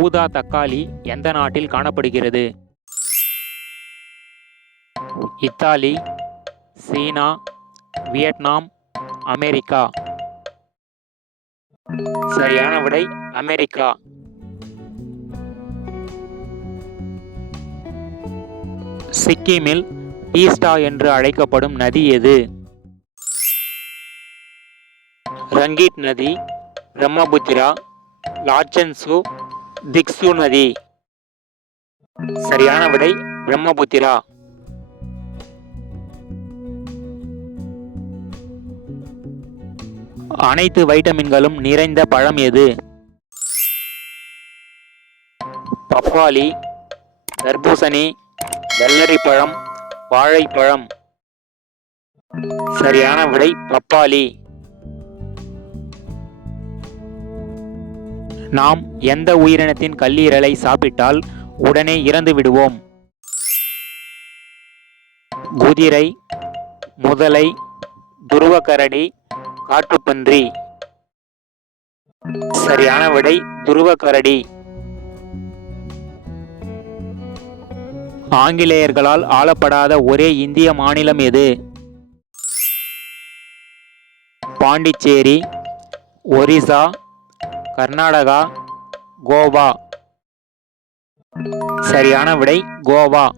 ஊதா தக்காளி எந்த நாட்டில் காணப்படுகிறது? இத்தாலி, சீனா, வியட்நாம், அமெரிக்கா. சரியான விடை அமெரிக்கா. சிக்கிமில் டீஸ்டா என்று அழைக்கப்படும் நதி எது? ரங்கீட் நதி, பிரம்மபுத்திரா, லாச்சன்சு, திக்சு நதி. சரியான விடை பிரம்மபுத்திரா. அனைத்து வைட்டமின்களும் நிறைந்த பழம் எது? பப்பாளி, தர்பூசணி, வெள்ளரி பழம், வாழைப்பழம். சரியான விடை பப்பாளி. நாம் எந்த உயிரினத்தின் கல்லீரலை சாப்பிட்டால் உடனே இறந்து விடுவோம்? குதிரை, முதலை, துருவக்கரடி, காட்டுப்பன்றி. சரியான விடை துருவக்கரடி. ஆங்கிலேயர்களால் ஆளப்படாத ஒரே இந்திய மாநிலம் எது? பாண்டிச்சேரி, ஒரிசா, கர்நாடகா, கோவா. சரியான விடை கோவா.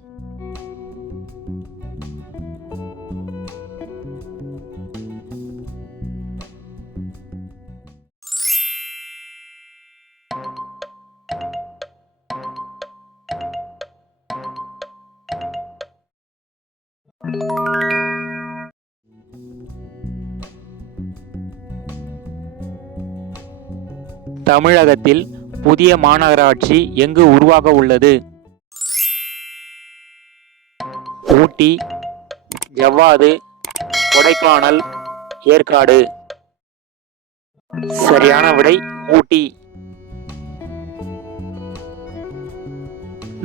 தமிழகத்தில் புதிய மாநகராட்சி எங்கு உருவாக உள்ளது? ஊட்டி, ஜவ்வாது, கொடைக்கானல், ஏற்காடு. சரியான விடை ஊட்டி.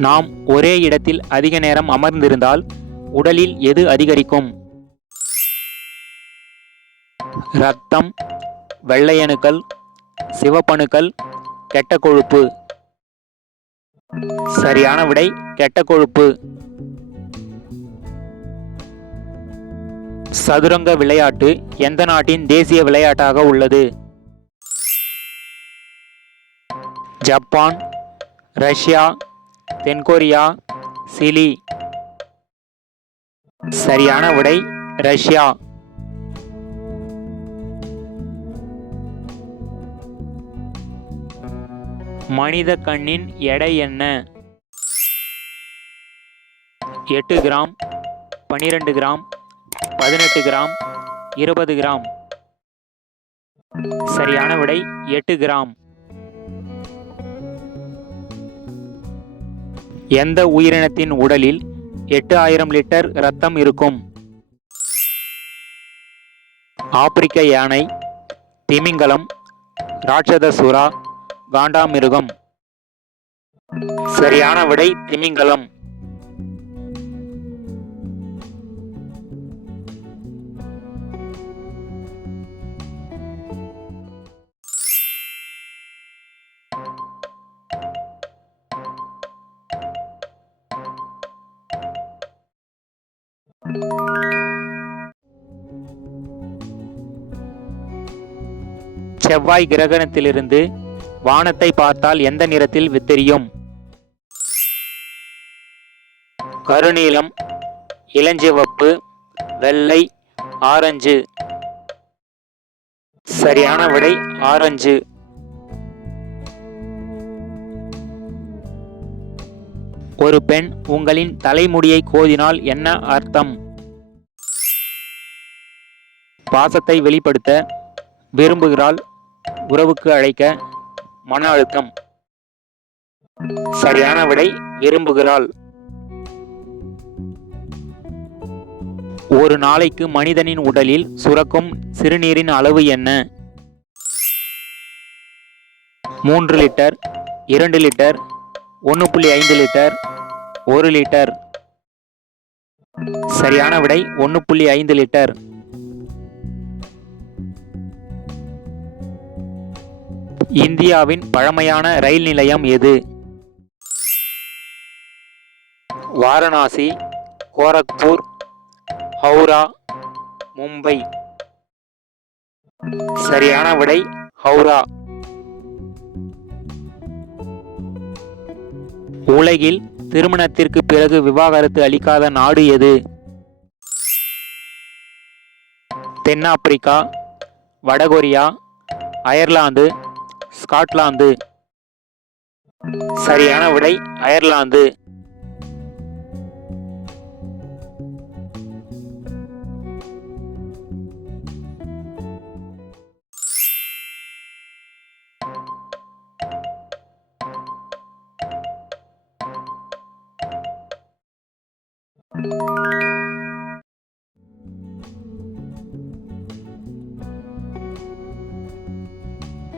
நாம் ஒரே இடத்தில் அதிக நேரம் அமர்ந்திருந்தால் உடலில் எது அதிகரிக்கும்? இரத்தம், வெள்ளையணுக்கள், சிவப்பணுக்கள், கெட்ட கொழுப்பு. சரியான விடை கெட்ட கொழுப்பு. சதுரங்க விளையாட்டு எந்த நாட்டின் தேசிய விளையாட்டாக உள்ளது? ஜப்பான், ரஷ்யா, தென்கொரியா, சிலி. சரியான விடை ரஷ்யா. மனித கண்ணின் எடை என்ன? 8 கிராம், 12 கிராம், 18 கிராம், 20 கிராம். சரியான விடை 8 கிராம். எந்த உயிரினத்தின் உடலில் 8000 லிட்டர் இரத்தம் இருக்கும்? ஆப்பிரிக்க யானை, திமிங்கலம், ராட்சத சுறா, காண்டாமிருகம். சரியான விடை திமிங்கலம். செவ்வாய் கிரகணத்திலிருந்து வானத்தை பார்த்தால் எந்த நிறத்தில் தெரியும்? கருநீலம், இளஞ்சிவப்பு, வெள்ளை, ஆரஞ்சு. சரியான விடை ஆரஞ்சு. ஒரு பெண் உங்களின் தலைமுடியை கோதினால் என்ன அர்த்தம்? பாசத்தை வெளிப்படுத்த விரும்புகிறாள், உறவுக்கு அழைக்க, மன அழுத்தம். சரியான விடை விரும்புகிறாள். ஒரு நாளைக்கு மனிதனின் உடலில் சுரக்கும் சிறுநீரின் அளவு என்ன? 3 லிட்டர், 2 லிட்டர், 1.5 லிட்டர், 1 லிட்டர். சரியான விடை 1.5 லிட்டர். இந்தியாவின் பழமையான ரயில் நிலையம் எது? வாரணாசி, கோரக்பூர், ஹவுரா, மும்பை. சரியான விடை ஹவுரா. உலகில் திருமணத்திற்கு பிறகு விவாகரத்து அளிக்காத நாடு எது? தென்னாப்பிரிக்கா, வடகொரியா, அயர்லாந்து, ஸ்காட்லாந்து. சரியான விடை அயர்லாந்து.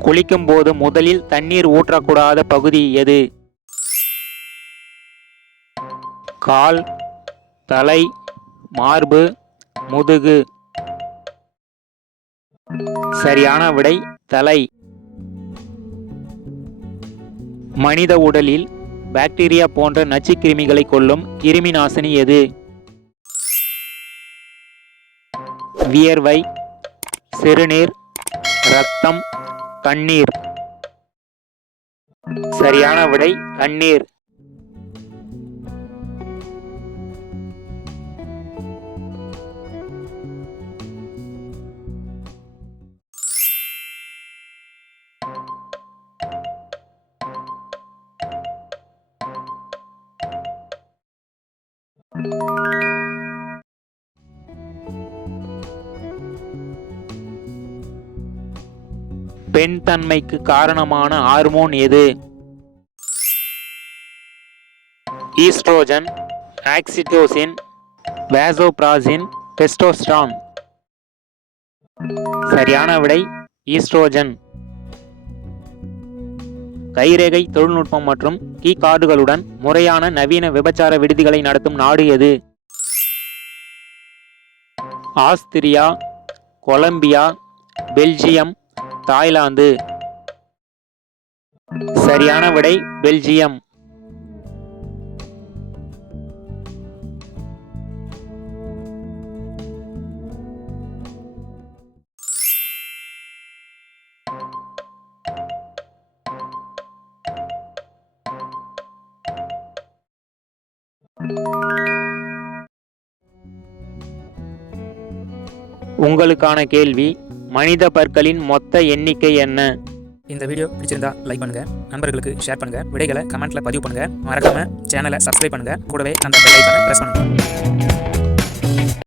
குளிக்கும்போது முதலில் தண்ணீர் ஊற்றக்கூடாத பகுதி எது? கால், தலை, மார்பு, முதுகு. சரியான விடை தலை. மனித உடலில் பாக்டீரியா போன்ற நச்சுக்கிருமிகளை கொல்லும் கிருமி நாசினி எது? வியர்வை, சிறுநீர், இரத்தம், கண்ணீர். சரியான விடை கண்ணீர். பெண் தன்மைக்கு காரணமான ஹார்மோன் எது? Oestrogen, oxytocin, vasopressin, testosterone. சரியான விடை ஈஸ்ட்ரோஜன். கைரேகை தொழில்நுட்பம் மற்றும் கீ கார்டுகளுடன் முறையான நவீன விபச்சார விடுதிகளை நடத்தும் நாடு எது? Austria, Colombia, Belgium, Thailand. சரியான விடை பெல்ஜியம். உங்களுக்கான கேள்வி, மனித பற்களின் மொத்த எண்ணிக்கை என்ன? இந்த வீடியோ பிடிச்சிருந்தா லைக் பண்ணுங்க, நண்பர்களுக்கு ஷேர் பண்ணுங்க, விடைகளை கமெண்ட்ல பதிவு பண்ணுங்க, மறக்காம சேனலை சப்ஸ்கிரைப் பண்ணுங்க, கூடவே அந்த பெல் ஐகானை பிரஸ் பண்ணுங்க.